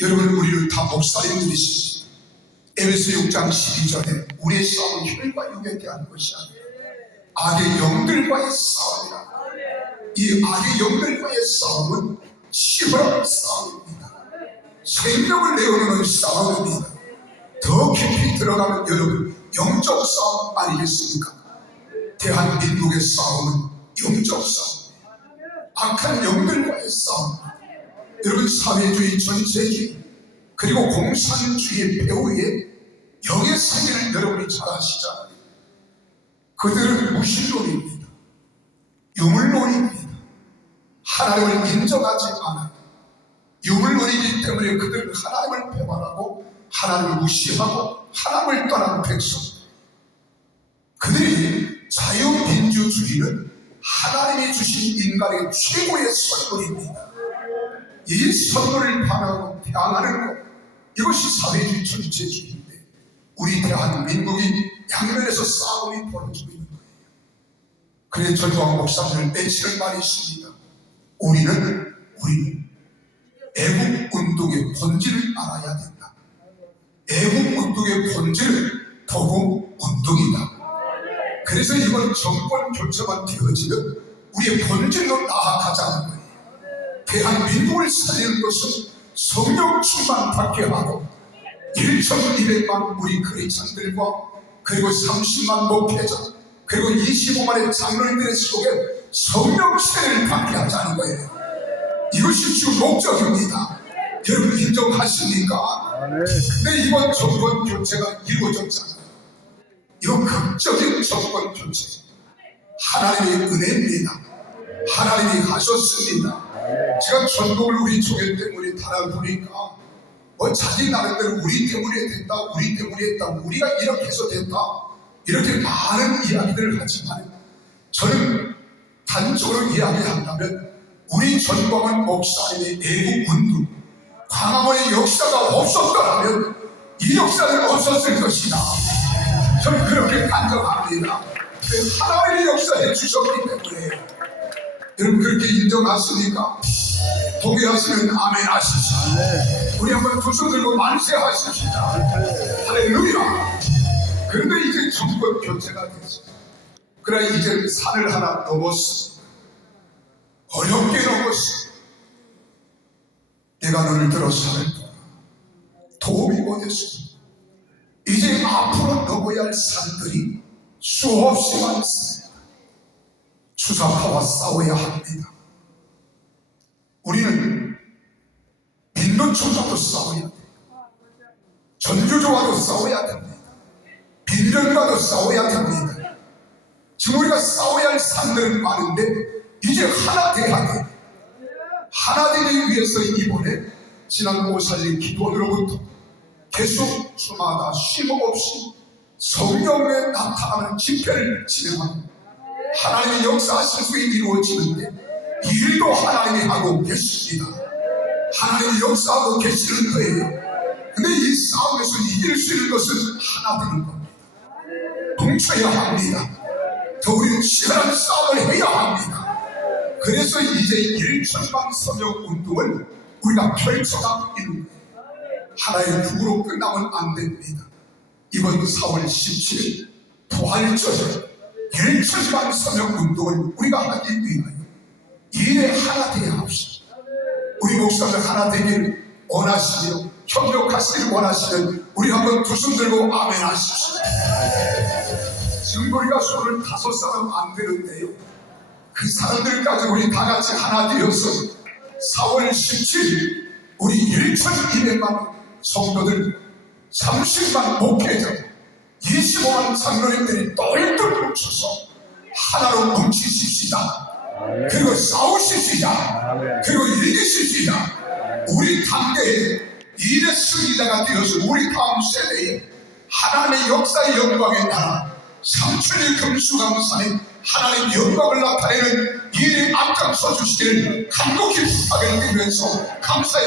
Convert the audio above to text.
여러분 우리를 다 목사님들이십니다. 에베소 6장 12절에 우리의 싸움은 혈과 육에 대한 것이 아니라 악의 영들과의 싸움이라. 이 악의 영들과의 싸움은 치열한 싸움입니다. 생명을 내어놓는 싸움입니다. 더 깊이 들어가면 여러분 영적 싸움 아니겠습니까? 대한민국의 싸움은 영적 싸움입니다. 악한 영들과의 싸움. 여러분 사회주의 전체주의 그리고 공산주의 배후에 영의 세계를 여러분이 잘 아시잖아요. 그들은 무신론입니다. 유물론입니다. 하나님을 인정하지 않아요. 유물론이기 때문에 그들은 하나님을 배반하고 하나님을 무시하고 하나님을 떠난 백성. 그들이 자유민주주의는 하나님이 주신 인간의 최고의 선물입니다. 이 선물을 반하고 향하는 것 이것이 사회주의 전체주의인데 우리 대한민국이 양면에서 싸움이 벌어지고 있는 거예요. 그래 전두환 목사님을 내치는 말이 있습니다. 우리는 우리는 애국 운동의 본질을 알아야 된다. 애국 운동의 본질은 도국 운동이다. 그래서 이번 정권 교체만 되어지면 우리의 본질로 나아가자는 거예요. 대한민국을 살리는 것은 성령 충만 받게 하고 1,200만 우리 크리스찬들과 그리고 30만 목회자 그리고 25만의 장로님들의 속에 성령 세례를 받게 하자는 거예요. 이것이 주 목적입니다. 여러분 인정하십니까? 근데 이번 정권 교체가 이루어졌잖아요. 이건 극적인 정권 교체. 하나님의 은혜입니다. 하나님이 하셨습니다. 제가 전국을 우리 조개 때문에 달아보니까 뭐 자기 나름대로 우리 때문에 됐다, 우리 때문에 했다, 우리가 이렇게 해서 됐다 이렇게 많은 이야기들을 하지만 저는 단적으로 이야기한다면 우리 전광훈 목사님의 애국 운동, 광화문의 역사가 없었더라면 이 역사는 없었을 것이다. 저는 그렇게 간정합니다. 그 하나님의 역사에 주셨기 때문에 여러분 그렇게 인정하십니까? 동의하시면 아멘 하십시오. 우리 한번 두손 들고 만세 하십시다. 할렐루야. 그런데 이제 정권 교체가 됐어. 그래 이제 산을 하나 넘었어. 어렵게 넘었어. 내가 너를 들어 떠나. 도움이 못했어. 이제 앞으로 넘어야 할 산들이 수없이 많습니다. 주사파와 싸워야 합니다. 우리는 민노총과도 싸워야 돼요. 전교조와도 싸워야 됩니다. 빈정과도 싸워야 됩니다. 지금 우리가 싸워야 할 산들은 많은데 이제 하나 돼야 돼. 하나 되기 위해서 이번에 지난 오살리 기도원으로부터 계속 주마다 쉼없이 성령의 나타나는 집회를 진행합니다. 하나님의 역사하실 수 이루어지는데 일도 하나님이 하고 계십니다. 하나님이 역사하고 계시는 거예요. 근데 이 싸움에서 이길 수 있는 것은 하나 되는 겁니다. 뭉쳐야 합니다. 더 우리는 치열한 싸움을 해야 합니다. 그래서 이제 일천방 서명 운동을 우리가 펼쳐가고 있는 거예요. 하나의 누구로 끝나면 안 됩니다. 이번 4월 17일 부활절 일천방 서명 운동을 우리가 하기 위하여 일에 하나 되게 합시다. 우리 목사들 하나 되기를 원하시며 협력하시길 원하시면 우리 한번 두 손 들고 아멘 하십시오. 지금 우리가 손을 다섯 사람 안 되는데요. 그 사람들까지 우리 다 같이 하나 되어서 4월 17일 우리 1,200만 성도들 30만 목회자 25만 장로님들이 똘똘 뭉쳐서 하나로 뭉치십시다. 그리고 싸우십시다. 그리고 이기십시다. 우리 당대에 일의 승리자가 되어서 우리 다음 세대에 하나님의 역사의 영광에 나라 삼천의 금수강산에 하나님의 영광을 나타내는 일에 앞장서 주시기를 간곡히 부탁을 드리면서 감사의